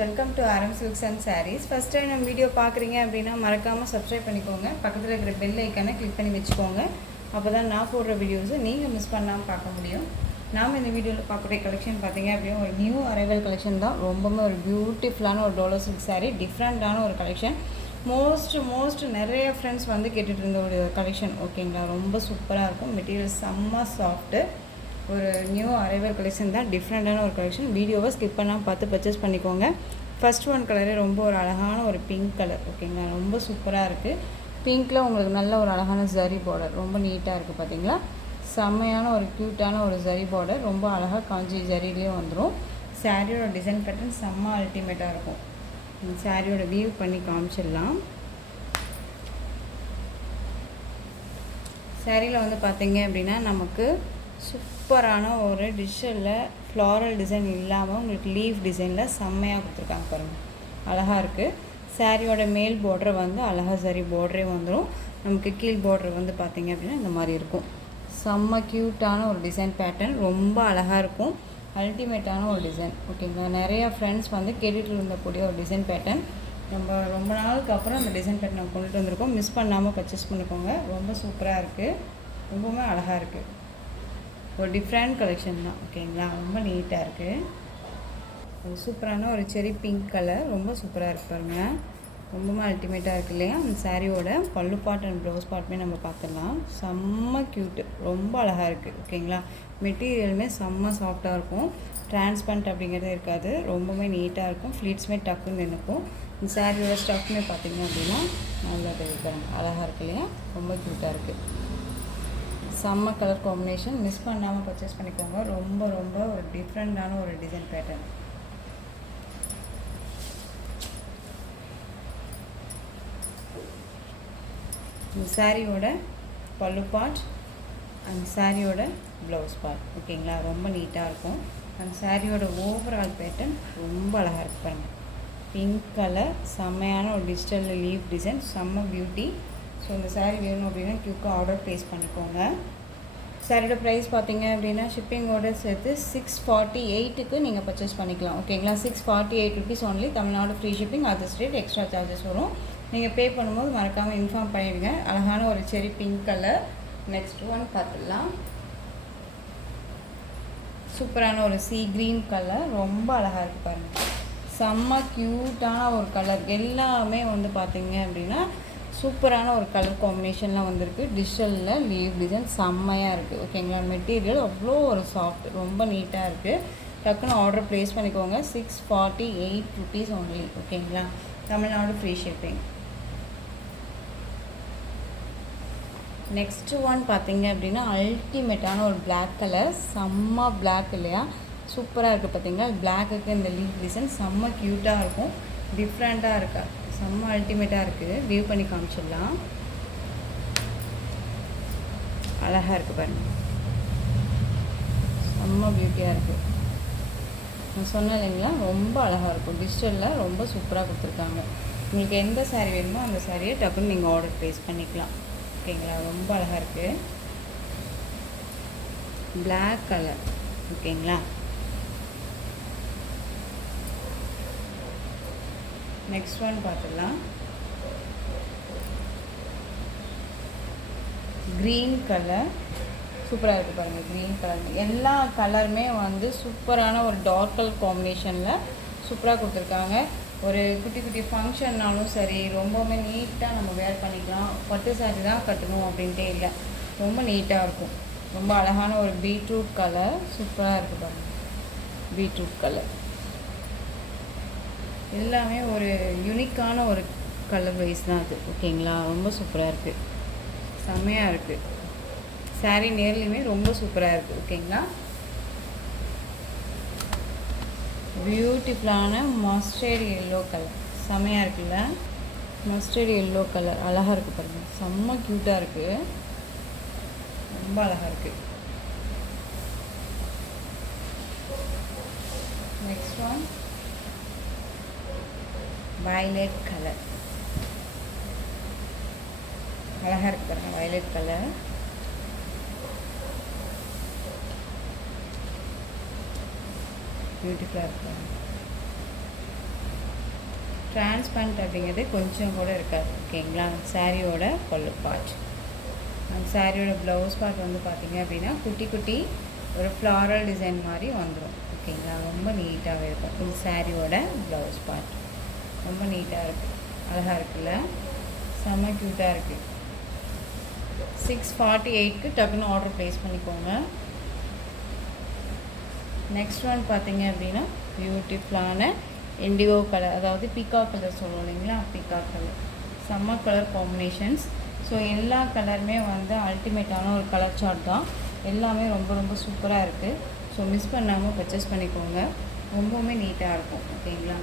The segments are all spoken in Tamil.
Welcome to Aaram silks and sarees. First time நம்ம வீடியோ பார்க்குறீங்க அப்படின்னா மறக்காமல் சப்ஸ்கிரைப் பண்ணிக்கோங்க. பக்கத்தில் இருக்கிற பெல் ஐக்கானை கிளிக் பண்ணி வச்சுக்கோங்க. அப்போ தான் நான் போடுற வீடியோஸை நீங்கள் மிஸ் பண்ணாமல் பார்க்க முடியும். நாம் இந்த வீடியோவில் பார்க்கக்கூடிய கலெக்ஷன் பார்த்தீங்க அப்படின்னா ஒரு நியூ அரைவல் கலெக்ஷன் தான். ரொம்பவே ஒரு பியூட்டிஃபுல்லான ஒரு டோலோ சில்க் சாரீ, டிஃப்ரெண்ட்டான ஒரு கலெக்ஷன். மோஸ்ட் நிறைய ஃப்ரெண்ட்ஸ் வந்து கேட்டுட்டு இருந்த ஒரு கலெக்ஷன். ஓகேங்களா, ரொம்ப சூப்பராக இருக்கும். மெட்டீரியல் செம்ம சாஃப்ட்டு. ஒரு நியூ அரைவல் கலெக்ஷன் தான், டிஃப்ரெண்ட்டான ஒரு கலெக்ஷன். வீடியோவை ஸ்கிப் பண்ணாமல் பார்த்து பர்ச்சேஸ் பண்ணிக்கோங்க. ஃபர்ஸ்ட் ஒன் கலரே ரொம்ப ஒரு அழகான ஒரு பிங்க் கலர். ஓகேங்களா, ரொம்ப சூப்பராக இருக்குது. பிங்க்கில் உங்களுக்கு நல்ல ஒரு அழகான ஜரி பார்டர், ரொம்ப நீட்டாக இருக்குது. பார்த்தீங்களா, செம்மையான ஒரு க்யூட்டான ஒரு ஜரி பார்டர், ரொம்ப அழகாக காஞ்சி ஜரிலேயே வந்துடும். சாரியோட டிசைன் பேட்டர்ன் செம்ம அல்டிமேட்டாக இருக்கும். சாரியோட வியூ பண்ணி காமிச்சிடலாம். சாரியில் வந்து பார்த்தீங்க அப்படின்னா நமக்கு சூப்பரான ஒரு டிஜிட்டலில் ஃப்ளாரல் டிசைன் இல்லாமல் உங்களுக்கு லீஃப் டிசைனில் செம்மையாக கொடுத்துருக்காங்க பாருங்கள், அழகாக இருக்குது. சாரியோட மேல் பார்டர் வந்து அழகாக சரி பார்டரே வந்துடும். நமக்கு கீழ் பார்டர் வந்து பார்த்திங்க அப்படின்னா இந்த மாதிரி இருக்கும். செம்ம க்யூட்டான ஒரு டிசைன் பேட்டர்ன், ரொம்ப அழகாக இருக்கும். அல்டிமேட்டான ஒரு டிசைன். ஓகேங்களா, நிறையா ஃப்ரெண்ட்ஸ் வந்து கேட்டுட்டு இருந்தக்கூடிய ஒரு டிசைன் பேட்டர்ன். நம்ம ரொம்ப நாளுக்கு அப்புறம் அந்த டிசைன் பேட்டர்ன் நம்ம கொண்டுட்டு வந்திருக்கோம். மிஸ் பண்ணாமல் பர்ச்சேஸ் பண்ணிக்கோங்க. ரொம்ப சூப்பராக இருக்குது, ரொம்பவுமே அழகாக இருக்குது. ஒரு டிஃப்ரெண்ட் கலெக்ஷன் தான். ஓகேங்களா, ரொம்ப நீட்டாக இருக்குது. ஒரு சூப்பரான ஒரு செரி பிங்க் கலர், ரொம்ப சூப்பராக இருக்குது பாருங்கள். ரொம்பவே அல்டிமேட்டாக இருக்குது இல்லையா. அந்த சாரியோட பல்லு பார்ட் அண்ட் ப்ளவுஸ் பார்ட்டுமே நம்ம பார்த்துடலாம். செம்ம க்யூட்டு, ரொம்ப அழகாக இருக்குது. ஓகேங்களா, மெட்டீரியலுமே செம்ம சாஃப்டாக இருக்கும். டிரான்ஸ்பரண்ட் அப்படிங்கிறதே இருக்காது, ரொம்பவே நீட்டாக இருக்கும். ஃப்ளீட்ஸுமே டக்குன்னு நினைக்கும். இந்த சாரியோட ஸ்டஃப்மே பார்த்திங்க அப்படின்னா நல்லா இருக்கிறாங்க, அழகாக இருக்கு இல்லையா, ரொம்ப க்யூட்டாக இருக்குது. செம்ம கலர் காம்பினேஷன், மிஸ் பண்ணாமல் பர்ச்சேஸ் பண்ணிக்கோங்க. ரொம்ப ஒரு டிஃப்ரெண்ட்டான ஒரு டிசைன் பேட்டர்ன். இந்த சாரியோட பல்லு பார்ட் அந்த சாரியோட ப்ளவுஸ் பார்ட். ஓகேங்களா, ரொம்ப நீட்டாக இருக்கும். அந்த சாரியோட ஓவரால் பேட்டர்ன் ரொம்ப அழகாக இருக்கு பாருங்கள். பிங்க் கலர், செம்மையான ஒரு டிஜிட்டல் லீஃப் டிசைன், செம்ம பியூட்டி. ஸோ இந்த சாரீ வேணும் அப்படின்னா குயிக்காக ஆர்டர் ப்ளேஸ் பண்ணிக்கோங்க. சாரியோட ப்ரைஸ் பார்த்தீங்க அப்படின்னா ஷிப்பிங்கோடு சேர்த்து 648க்கு நீங்கள் பர்ச்சேஸ் பண்ணிக்கலாம். ஓகேங்களா, 648 rupees only. Tamil Nadu free shipping, other state extra charges வரும். நீங்கள் பே பண்ணும்போது மறக்காமல் இன்ஃபார்ம் பண்ணிவிடுங்க. அழகான ஒரு செரி பிங்க் கலர். நெக்ஸ்ட் ஒன் பார்த்துடலாம். சூப்பரான ஒரு சீ க்ரீன் கலர், ரொம்ப அழகாக இருக்குது பாருங்கள். செம்ம க்யூட்டான ஒரு கலர். எல்லாமே வந்து பார்த்திங்க அப்படின்னா சூப்பரான ஒரு கலர் காம்பினேஷன்லாம் வந்திருக்கு. டிஜிட்டலில் லீவ் டிசைன் செம்மையாக இருக்குது. ஓகேங்களா, மெட்டீரியல் அவ்வளோ ஒரு சாஃப்ட், ரொம்ப நீட்டாக இருக்குது. டக்குன்னு ஆர்டர் ப்ளேஸ் பண்ணிக்கோங்க. 648 ருபீஸ் ஒன்லி. ஓகேங்களா, Tamil Nadu free shipping. Next one பார்த்திங்க அப்படின்னா அல்டிமேட்டான ஒரு பிளாக் கலர், செம்ம பிளாக் இல்லையா, சூப்பராக இருக்குது. பார்த்தீங்களா, பிளாக்குக்கு இந்த லீஃப் டிசைன் செம்ம க்யூட்டாக இருக்கும். டிஃப்ரெண்ட்டாக இருக்கா, செம்ம அல்டிமேட்டாக இருக்குது. வியூ பண்ணி காமிச்சிடலாம். அழகாக இருக்குது பாருங்கள், செம்ம பியூட்டியாக இருக்குது. நான் சொன்னேன் இல்லைங்களா, ரொம்ப அழகாக இருக்கும். டிஜிட்டலில் ரொம்ப சூப்பராக கொடுத்துருக்காங்க. உங்களுக்கு எந்த சாரீ வேணுமோ அந்த சாரியை டக்குன்னு நீங்கள் ஆர்டர் ப்ளேஸ் பண்ணிக்கலாம். ஓகேங்களா, ரொம்ப அழகாக இருக்குது. Black colour. ஓகேங்களா, நெக்ஸ்ட் ஒன் பார்த்துடலாம். க்ரீன் கலர், சூப்பராக இருக்குது பாருங்கள். க்ரீன் கலர், எல்லா கலருமே வந்து சூப்பரான ஒரு டார்க் கலர் காம்பினேஷனில் சூப்பராக கொடுத்துருக்காங்க. ஒரு குட்டி ஃபங்க்ஷன்னாலும் சரி, ரொம்பவுமே நீட்டாக நம்ம வேர் பண்ணிக்கலாம். பட்டு சாரி தான் கட்டணும் அப்படின்ட்டே இல்லை, ரொம்ப நீட்டாக இருக்கும். ரொம்ப அழகான ஒரு பீட்ரூட் கலர், சூப்பராக இருக்குது பாருங்கள். பீட்ரூட் கலர் எல்லாமே ஒரு யூனிக்கான ஒரு கலர் வைஸ் தான் அது. ஓகேங்களா, ரொம்ப சூப்பராக இருக்குது, செம்மையாக இருக்குது. சாரீ நேர்லையுமே ரொம்ப சூப்பராக இருக்குது. ஓகேங்களா, பியூட்டிஃபுல்லான மஸ்டர்ட் எல்லோ கலர், செம்மையாக இருக்குல்ல. மஸ்டர்ட் எல்லோ கலர் அழகாக இருக்குது பாருங்கள், செம்ம க்யூட்டாக இருக்குது, ரொம்ப அழகாக இருக்குது. நெக்ஸ்ட் ஒன் வயலட் கலர், அழகாக இருக்குது பாருங்கள். வயலட் கலர், பியூட்டிஃபுல்லாக இருக்குது. டிரான்ஸ்பரண்ட் அப்படிங்கிறது கொஞ்சம் கூட இருக்காது. ஓகேங்களா? சாரியோட பல்லு பார்ட். அந்த சாரியோட ப்ளவுஸ் பார்ட் வந்து பார்த்திங்க அப்படின்னா குட்டி குட்டி ஒரு ஃப்ளாரல் டிசைன் மாதிரி வந்துடும். ஓகேங்களா? ரொம்ப நீட்டாகவே இருக்கும். இது சாரியோட ப்ளவுஸ் பார்ட். ரொம்ப நீட்டாக இருக்குது, அழகாக இருக்குல்ல, செம்ம க்யூட்டாக இருக்குது. 648க்கு டக்குன்னு ஆர்டர் ப்ளேஸ் பண்ணிக்கோங்க. நெக்ஸ்ட் ஒன் பார்த்திங்க அப்படின்னா பியூட்டிஃபுல்லான இண்டிகோ கலர், அதாவது பீகாக் கலர் சொல்லுவோம் இல்லைங்களா, பீகாக் கலர். செம்ம கலர் காம்பினேஷன்ஸ். ஸோ எல்லா கலருமே வந்து அல்டிமேட்டான ஒரு கலர் சார்ட் தான். எல்லாமே ரொம்ப ரொம்ப சூப்பராக இருக்குது. ஸோ மிஸ் பண்ணாமல் பர்ச்சேஸ் பண்ணிக்கோங்க. ரொம்பவுமே நீட்டாக இருக்கும். ஓகேங்களா?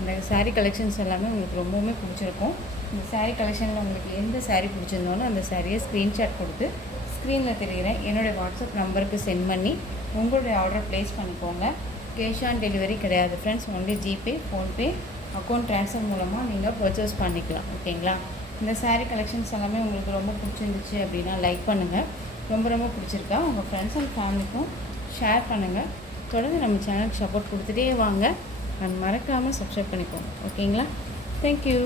இந்த சாரீ கலெக்ஷன்ஸ் எல்லாமே உங்களுக்கு ரொம்பவுமே பிடிச்சிருக்கும். இந்த சாரீ கலெக்ஷனில் உங்களுக்கு எந்த சாரீ பிடிச்சிருந்தாலும் அந்த சாரியை ஸ்க்ரீன்ஷாட் கொடுத்து ஸ்க்ரீனில் தெரிகிற என்னுடைய வாட்ஸ்அப் நம்பருக்கு சென்ட் பண்ணி உங்களுடைய ஆர்டர் ப்ளேஸ் பண்ணிக்கோங்க. கேஷ் ஆன் டெலிவரி கிடையாது friends. Only GPay, PhonePe, account transfer மூலமாக நீங்கள் பர்ச்சேஸ் பண்ணிக்கலாம். ஓகேங்களா? இந்த சாரீ கலெக்ஷன்ஸ் எல்லாமே உங்களுக்கு ரொம்ப பிடிச்சிருந்துச்சு அப்படின்னா லைக் பண்ணுங்கள். ரொம்ப ரொம்ப பிடிச்சிருக்கா உங்கள் ஃப்ரெண்ட்ஸ் அண்ட் ஃபேமிலிக்கும் ஷேர் பண்ணுங்கள். தொடர்ந்து நம்ம சேனலுக்கு சப்போர்ட் கொடுத்துட்டே வாங்க. அண்ட் மறக்காமல் சப்ஸ்கிரைப் பண்ணிக்கோங்க. ஓகேங்களா? தேங்க்யூ.